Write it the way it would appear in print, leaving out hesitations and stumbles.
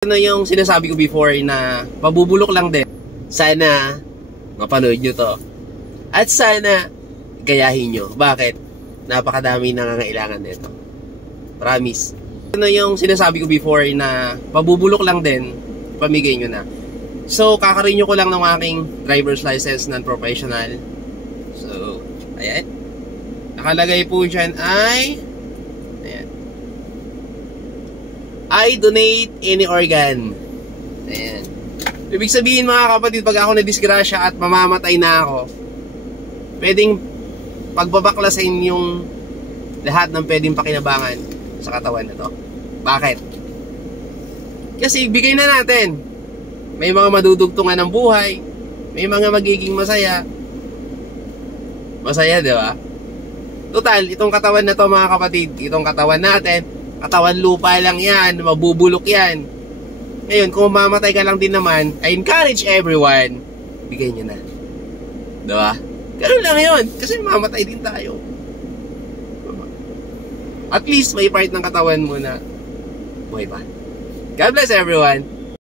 Ano yung sinasabi ko before na mabubulok lang din. Sana mapanood nyo to. At sana gayahin nyo. Bakit? Napakadami nangangailangan nito. Promise. Ano yung sinasabi ko before na mabubulok lang din, pamigay nyo na. So, kakarenew ko lang ng aking driver's license non-professional. So, ayan. Nakalagay po dyan ay ayan. I donate any organ. Ayan. Ibig sabihin mga kapatid, pag ako nadisgrasya at mamamatay na ako, pwedeng pagbabaklasin yung lahat ng pwedeng pakinabangan sa katawan na to. Bakit? Kasi bigay na natin. May mga madudugtungan ng buhay, may mga magiging masaya. Masaya, di ba? Total, itong katawan na to mga kapatid, itong katawan natin, katawan lupa lang yan, mabubulok yan. Ngayon, kung mamatay ka lang din naman, I encourage everyone, bigay nyo na. Diba? Ganun lang yun, kasi mamatay din tayo. At least may part ng katawan mo na buhay pa. God bless everyone.